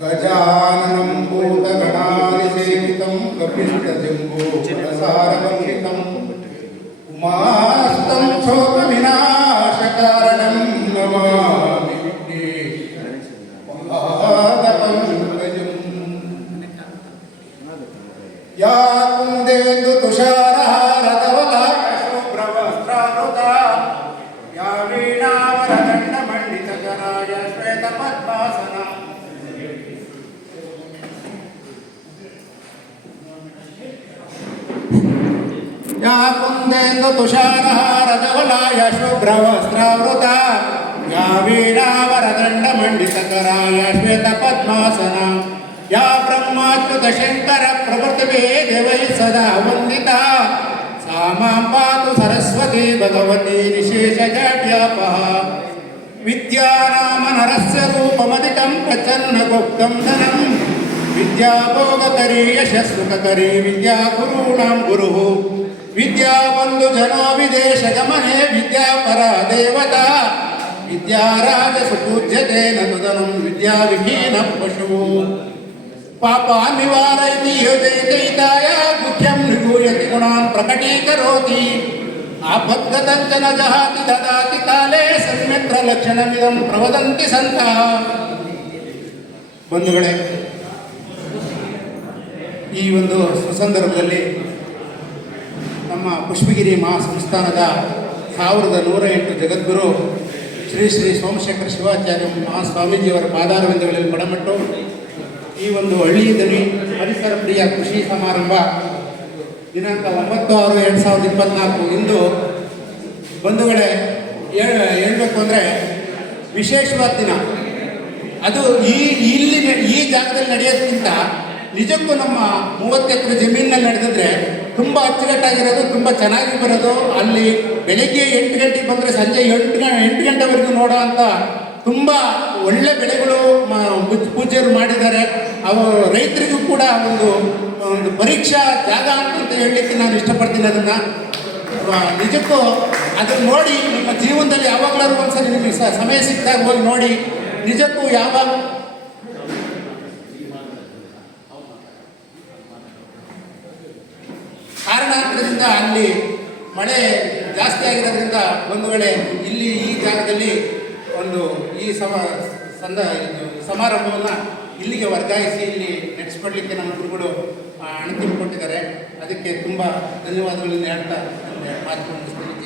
ಗಜಾನನಂ ಭೂತಗಣಾಧಿಸೇವಿತಂ ಕಪಿಷ್ಟಜಂಬೂಫಲಸಾರವಂದಿತಂ ಉಮಾಸ್ತಂ ಶೋಕವಿನಾಶಕಾರಣಂ ನಮಾಮಿ ಪಾದಪಂಕಜಂ. ಯಾ ಕುಂದೇಂದು ತುಷಾರಹಾರಧವಲ ಶುಭ್ರವಸ್ತ್ರಾವೃತ ಯಾ ವೀಣಾವರದಂಡಮಂಡಿತಕರಾಯ ಶ್ವೇತಪದ್ಮಾಸನ ಯಾ ಕುಂದೇಂದು ತುಷಾರಹಾರಧವಲಾಯ ಶುಭ್ರವಸ್ತ್ರಾವೃತ ಯಾ ವೀಣಾವರದಂಡಮಂಡಿತಕರಾಯ ಶ್ವೇತಪದ್ಮಾಸನ ಯಾ ಬ್ರಹ್ಮಾಚ್ಯುತ ಶಂಕರ ಪ್ರಭೃತಿಭೇ ದೇವೈ ಸದಾ ವಂದಿತಾ ಸಾ ಮಾಂ ಪಾತು ಸರಸ್ವತಿ ಭಗವತಿ ನಿಶೇಷಜಾಡ್ಯಾಪಃ. ವಿದ್ಯಾನಾಮ ನರಸ್ಯ ರೂಪಮಧಿಕಂ ಪ್ರಚನ್ನ ಗುಪ್ತಂ ಧನಂ ವಿದ್ಯಾಭೋಗಕರೀ ಯಶಸ್ಸುಖಕರೀ ವಿದ್ಯಾಗುರುಣಾಂ ಗುರುಃ. ವಿದ್ಯಾಬಂಧು ಜನೋ ವಿದೇಶಗಮನೆ ವಿದ್ಯಾಪರ ದೇವತಾ ವಿದ್ಯಾರಾಜ ಸುಪೂಜ್ಯತೆ ನತುದನಂ ವಿದ್ಯಾವಿಹೀನ ಪಶುಃ. ಪಾಪಾನ್ ನಿವಾರಯತಿ ಯೋಜಯತಿ ಹಿತಾಯ ಗುಹ್ಯಂ ನಿಗೂಯತಿ ಗುಣಾನ್ ಪ್ರಕಟೀಕರೋತಿ ಆಪದ್ಗತಂಚ ನ ಜಹಾತಿ ದದಾತಿ ಕಾಲೇ ಸನ್ಮಿತ್ರ ಲಕ್ಷಣಮಿದಂ ಪ್ರವದಂತಿ ಸಂತಃ. ಬಂಧುಗಳೇ, ಈ ಒಂದು ಸುಸಂದರ್ಭದಲ್ಲಿ ನಮ್ಮ ಪುಷ್ಪಗಿರಿ ಮಹಾಸಂಸ್ಥಾನದ 1108 ಜಗದ್ಗುರು ಶ್ರೀ ಶ್ರೀ ಸೋಮಶೇಖರ ಶಿವಾಚಾರ್ಯ ಮಹಾಸ್ವಾಮೀಜಿಯವರ ಪಾದಾರವಿಂದಗಳಲ್ಲಿ ಪಡಮಟ್ಟು ಈ ಒಂದು ಹಳ್ಳಿ ದನಿ ಪರಿಸರ ಪ್ರಿಯ ಕೃಷಿ ಸಮಾರಂಭ ದಿನಾಂಕ 9/6/2024 ಇಂದು ಬಂಧುಗಳೇ ಹೇಳಬೇಕು ಅಂದರೆ ವಿಶೇಷವಾದ ದಿನ. ಅದು ಈ ಜಾಗದಲ್ಲಿ ನಡೆಯೋದಕ್ಕಿಂತ ನಿಜಕ್ಕೂ ನಮ್ಮ 30 ಎಕರೆ ಜಮೀನಿನಲ್ಲಿ ನಡೆದಿದ್ರೆ ತುಂಬ ಅಚ್ಚುಕಟ್ಟಾಗಿರೋದು, ತುಂಬ ಚೆನ್ನಾಗಿ ಬರೋದು. ಅಲ್ಲಿ ಬೆಳಗ್ಗೆ 8 ಗಂಟೆಗೆ ಬಂದರೆ ಸಂಜೆ 8 ಗಂಟೆವರೆಗೂ ನೋಡೋ ಅಂಥ ತುಂಬ ಒಳ್ಳೆ ಬೆಳೆಗಳು ಪೂಜ್ಯರು ಮಾಡಿದ್ದಾರೆ. ಅವು ರೈತರಿಗೂ ಕೂಡ ಒಂದು ಪರೀಕ್ಷಾ ಜಾಗ ಅಂತ ಹೇಳಲಿಕ್ಕೆ ನಾನು ಇಷ್ಟಪಡ್ತೀನಿ. ಅದನ್ನು ನಿಜಕ್ಕೂ ಅದನ್ನು ನೋಡಿ ನಿಮ್ಮ ಜೀವನದಲ್ಲಿ ಯಾವಾಗಲಾದ್ರೂ ಒಂದ್ಸರಿ ನಿಮಗೆ ಸಮಯ ಸಿಕ್ಕಿದಾಗ ಹೋಗಿ ನೋಡಿ. ನಿಜಕ್ಕೂ ಯಾವಾಗ ಕಾರಣಾಂತರದಿಂದ ಅಲ್ಲಿ ಮಳೆ ಜಾಸ್ತಿ ಆಗಿರೋದ್ರಿಂದ ಬಂಧುಗಳೇ ಇಲ್ಲಿ ಈ ಜಾಗದಲ್ಲಿ ಈ ಸಮಾರಂಭವನ್ನು ಇಲ್ಲಿಗೆ ವರ್ಗಾಯಿಸಿ ಇಲ್ಲಿ ನಡೆಸ್ಕೊಡ್ಲಿಕ್ಕೆ ನಮ್ಮ ಗುರುಗಳು ಅಣತಿಗೆ ಕೊಟ್ಟಿದ್ದಾರೆ. ಅದಕ್ಕೆ ತುಂಬ ಧನ್ಯವಾದಗಳನ್ನು ಹೇಳ್ತಾ ಮಾತು ಮುಗಿಸ್ತೀನಿ.